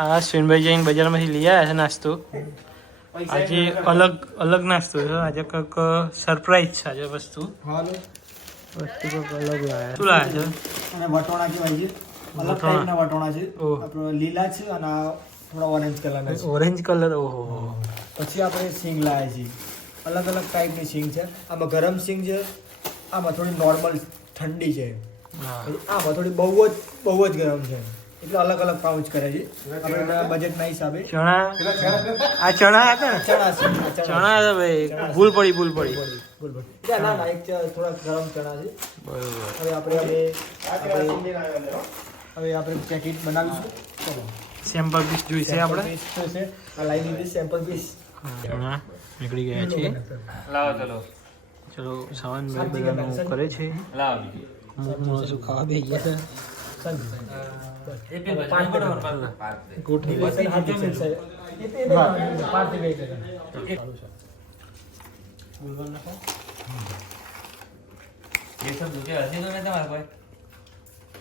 આ શ્રીનભાઈ જઈને બજારમાંથી લઈ આવ્યા છે નાસ્તો. આજે અલગ નાસ્તો છે. આજે કંઈક સરપ્રાઈઝ છે આજે વસ્તુ. વસ્તુ કંઈક અલગ લાવ્યા. શું લાવ્યા છે? અને વટોણા કહેવાય છે. અલગ ટાઈપના વટોણા છે. આપણો લીલા છે અને થોડા ઓરેન્જ કલરના છે. Orange colour. ઓહો. પછી આપણે સિંગ લાવ્યા છીએ. અલગ અલગ ટાઈપની સિંગ છે. આમાં ગરમ સિંગ છે, આમાં થોડી નોર્મલ ઠંડી છે, આમાં થોડી બહુ જ ગરમ છે. એટલે અલગ અલગ પાઉચ કરે છે આપણે બજેટના હિસાબે. ચણા આ ચણા હતા ને? ચણા હતા ભાઈ. ભૂલ પડી. ના એક થોડા ગરમ ચણા છે. બરોબર. હવે આપણે પેકેટ બનાવીશું. ચલો સેમ્પલ પીસ જોઈશે આપણે. આ લાઈ દીધી સેમ્પલ પીસ. ચણા નીકળી ગયા છે. લાવો ચલો સાવનભાઈ બધાનું કરે છે. લાવો શું ખાવા દે ગયા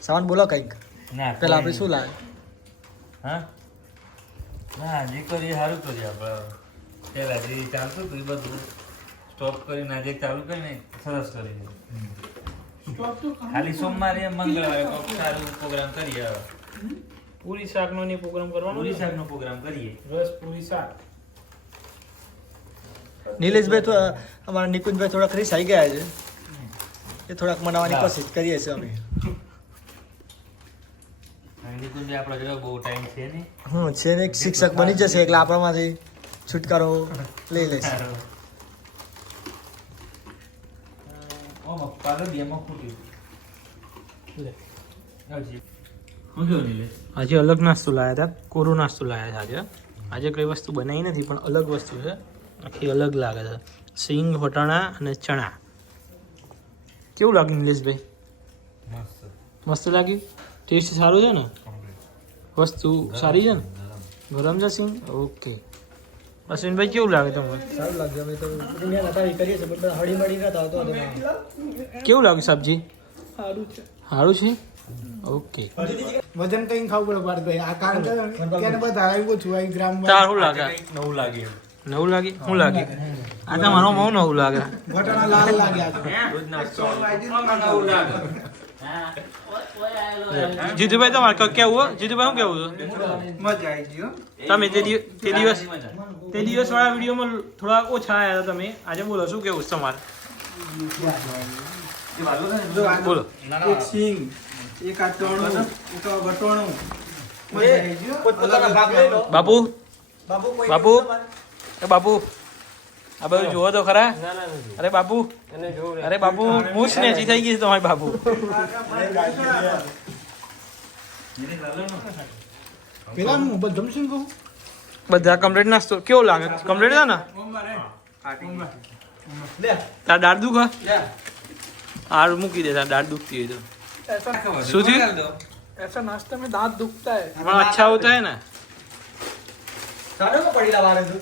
સાવન બોલો કઈક. પેલા આપણે શું લાવે? હા ના હજી કરીએ સારું કરીએ આપણે. પેલા જે ચાલતું હતું એ બધું સ્ટોપ કરીને આજે ચાલુ કરીને સરસ કરી. ખાલી સોમવારે મંગળવારે સારું પ્રોગ્રામ કરીએ. હવે પૂરી શાકનો ને પ્રોગ્રામ કરવાનો. પૂરી શાકનો પ્રોગ્રામ કરીએ. રસ પૂરી શાક. નિલેશભાઈ તો અમારા નિકુંજભાઈ થોડાક રીસ આવી ગયા છે. એ થોડાક મનાવવાની કોશિશ કરીએ છીએ અમે. નિકુંજભાઈ આપણો જોડે બહુ ટાઈમ છે ને. છે ને, એક શિક્ષક બની જશે એટલે આપણામાંથી છુટકારો લઈ લેશે. આજે અલગ નાસ્તો લાવ્યા હતા. કોરો નાસ્તો લાવ્યા છે આજે કઈ વસ્તુ બનાવી નથી પણ અલગ વસ્તુ છે. આખી અલગ લાગે છે. સિંગ, વટાણા અને ચણા. કેવું લાગ્યું નિલેશભાઈ? મસ્ત લાગ્યું. ટેસ્ટ સારું છે ને? વસ્તુ સારી છે ને? ગરમ છે સિંગ? ઓકે. અશ્વિનભાઈ કેવું લાગે તમને? સારું લાગ્યું. અમે તો કરીએ છીએ પણ હળી મળી નતા તો કેવું લાગ્યું સબ્જી? સારું છે. ઓકે. વજન કઈ ખાવું પડે ભારતભાઈ. આ કામ કરે ને બધા આવ્યું છું 1 ગ્રામ. તાર શું લાગે? નવું લાગે. નવું લાગે? શું લાગે? આ તો મારો બહુ નવું લાગે. વટાણા લાલ લાગ્યા છે. જીતુભાઈ તમારે કેવું? જીતુભાઈ શું કેવું છે? મજા આવી ગયો. તમે તે દિવસ વાળા વિડીયોમાં થોડા ઓછા આવ્યા હતા તમે. આજે બોલો શું કેવું છે તમારે? બોલો. એક સિંગ, એક આ ટોણું, એક આ વટોણું. મજા આવી ગયો. બાપુ આ બધું જુઓ તો ખરા. અરે બાપુ મૂછ નેચી થઈ ગઈ છે તમારી બાપુ. પેલા હું બધું શું કહું? બધા કમ્પ્લીટ નાસ્તો કેવો લાગે? કમ્પ્લીટ છે ને? તાર દાળ દુખે? હાર મૂકી દે. તાર દાળ દુખતી હોય તો શું થયું? ऐसा नाश्ता में दांत दुखता है. પણ અચ્છા હોતા હે ને. પડી લાવવાનું